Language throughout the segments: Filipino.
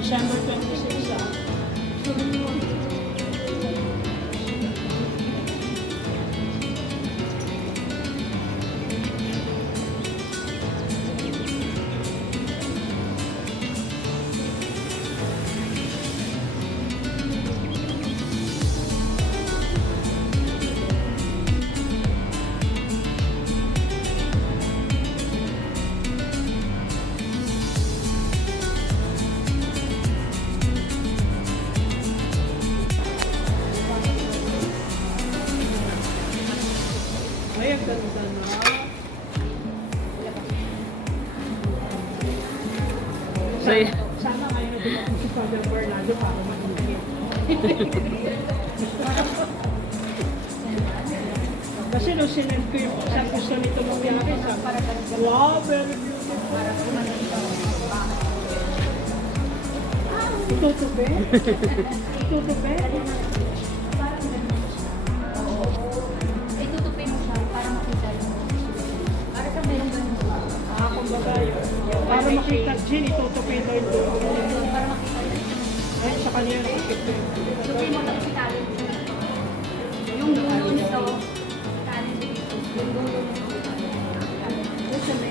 December 26 ah. Ay, ang ganda na. Sana ngayon na dumating si Father Bernardo para mag-ingit. Kasi nung sinend ko yung sa gusto nito mong biyahe, wow, very beautiful. Itutupi? Itutupi? Itutupi mo siya para makita mo. Para ka mayroong ganun. Kumbaga yun. Para makita, Jin, itutupi ito yung dulo. Para makita mo. Ay, sa kanya yung nakikita yun. Tupi mo lang si talent. Yung dulo nito, talent dito. Yung dulo nito. Doon sa may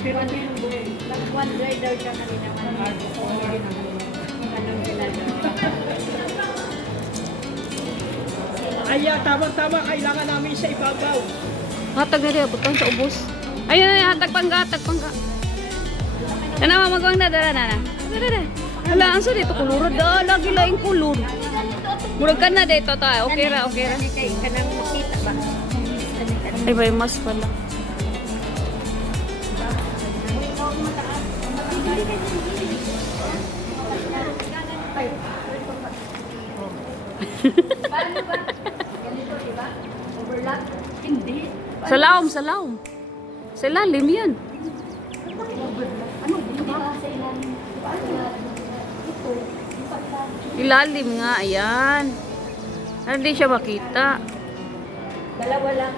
Pero ano yung buhay? One rider siya kanina. Anong ginagawa? Ay, tama-tama. Kailangan namin sa ibabaw. Hatag na rin, butang sa ubos. Ayun na, hatag pangga. Ano, magwang na, dara na. Dara. Hala, ang sa dito, kulurod. Lagi laing kulur. Murag ka na dito, ta. Okay ra. Kanang makita ba? Ay, may mas pala. Paano ba? Ganito, diba? Overlap? Hindi. Sa laom. Sa lalim yan. Ano? Diba? Sa ilalim. Ito. Ilalim nga, ayan. Hindi siya makita. Dalawa lang.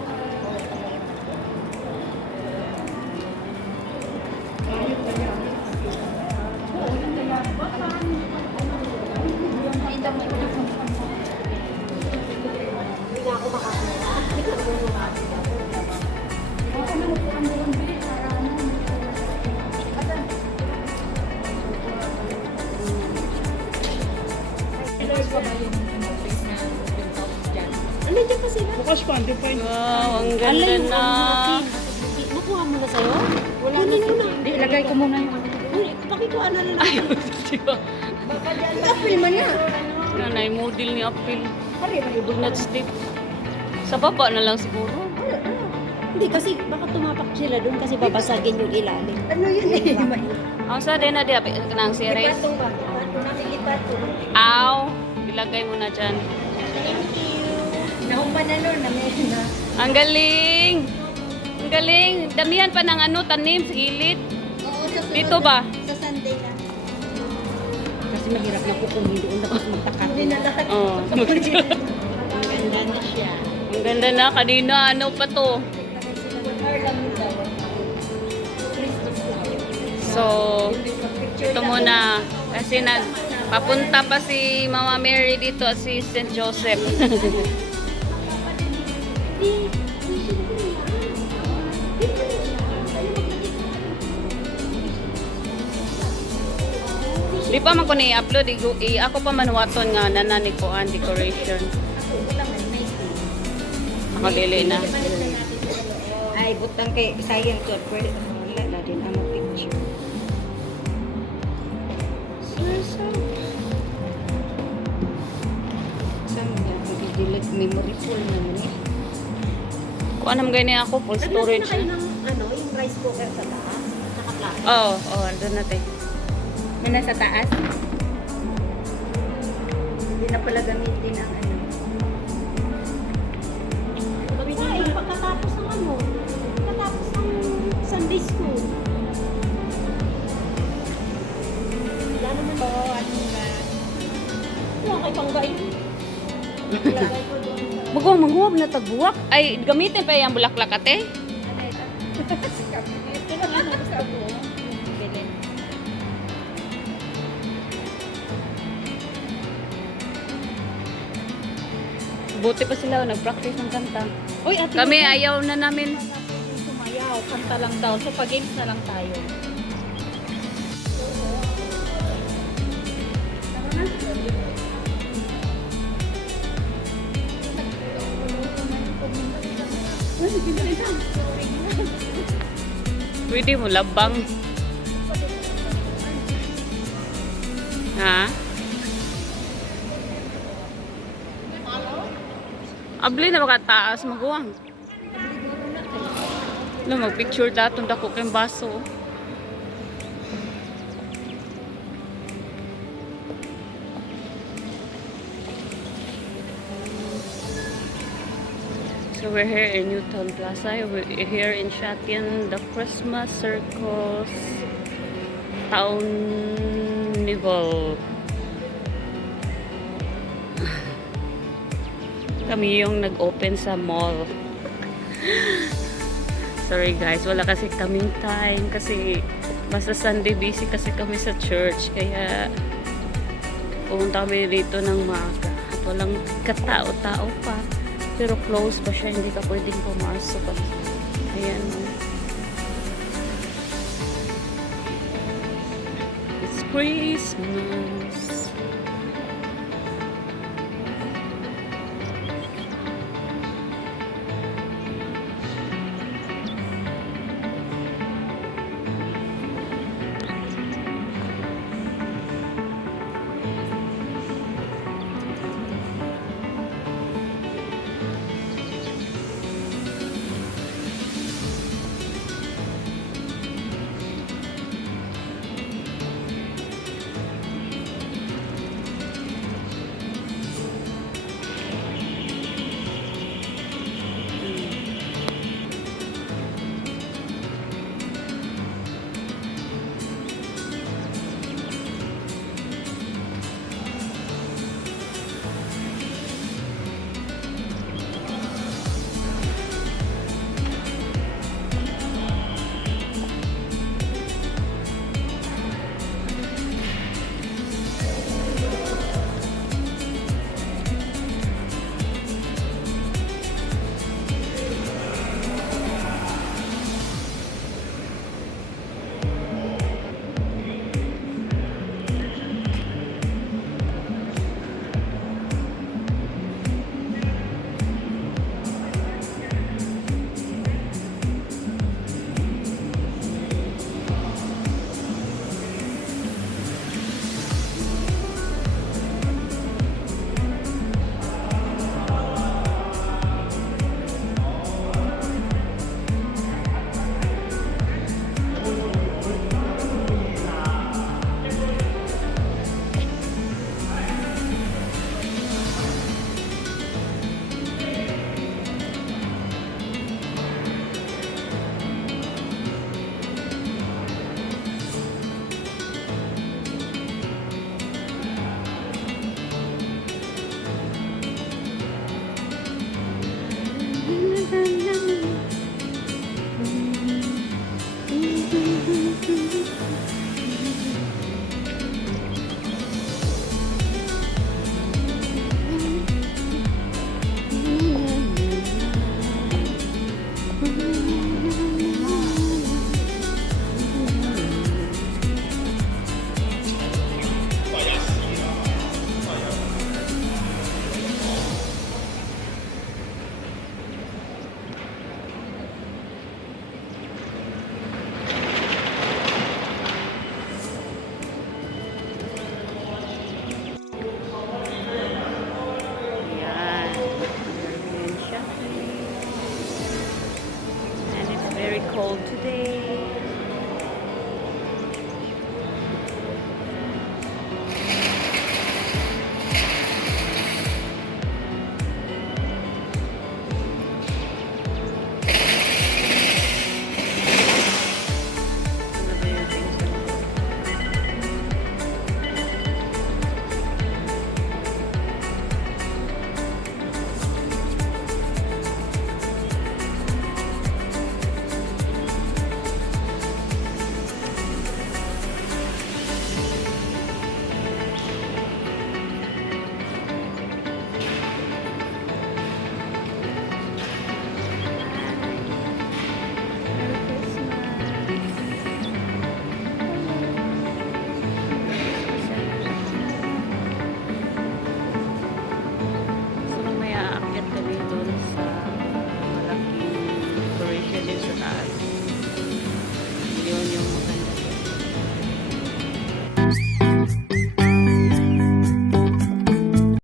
Bukas pa, hindi pa yun. Wow, ang ganda na. Nakuha mo na sa'yo? Wala na muna. Hindi, ilagay ko muna yung... Pakikuha na lang. Ay, diba? Apil man na. Nanay, model ni Apil. Do not step. Sa baba na lang siguro. Hindi, kasi baka tumapak sila doon kasi babasagin yung ilalim. Ano yun eh? Ang sa din na di, kanang series. Ipatong ba? Nakilipat ko. Aw, ilagay mo na dyan. Thank you. Nahuman na nun. Nameron na. Ang galing! Ang galing! Damihan pa ng ano, tanim sa gilid. Oo, sa sunod Dito ba? Sa Sunday na. Kasi mahirap na po kung hindi doon dapat magtakat. Hindi na lahat. Oh. Ang ganda na siya. Ang ganda na, kanina ano pa to. So, ito muna. Kasi papunta pa si Mama Mary dito at si St. Joseph. Di pa man ko na-upload, ako pa manuwaton nga nanani ko ang decoration. Ako dili na. Ay, butang kay sayang to. Wala na din ang picture. Saan niya? Pag-delete memory full naman eh. Kung anong ganyan ako, full storage Kayo na. ng ano, yung rice cooker sa taas? Naka-flat. Oo, andun natin. May nasa taas? Hindi na pala gamitin ang ano. Ilagay ko doon sa... Maghuwag na tagbuwak. Ay, gamitin pa yung bulaklak ate. Ito na lang gusto ko. Bilhin. Buti pa sila, nag-practice ng kanta. Uy, ate. Kami, ayaw na namin. Sumayaw, kanta lang daw. So, pag-games na lang tayo. Pwede mo labang. Ha? Abli na makataas maguwang. No, mag-picture datong dako kayong baso. So we're here in Newtown Plaza. We're here in Shatian, the Christmas Circus Carnival. Kami yung nag-open sa mall. Sorry guys, wala kasi kaming time kasi basta Sunday busy kasi kami sa church kaya pumunta kami dito ng maaga at walang katao-tao pa. Pero close pa siya, hindi ka pwedeng pumasok. Ayan. It's Christmas. Cold today.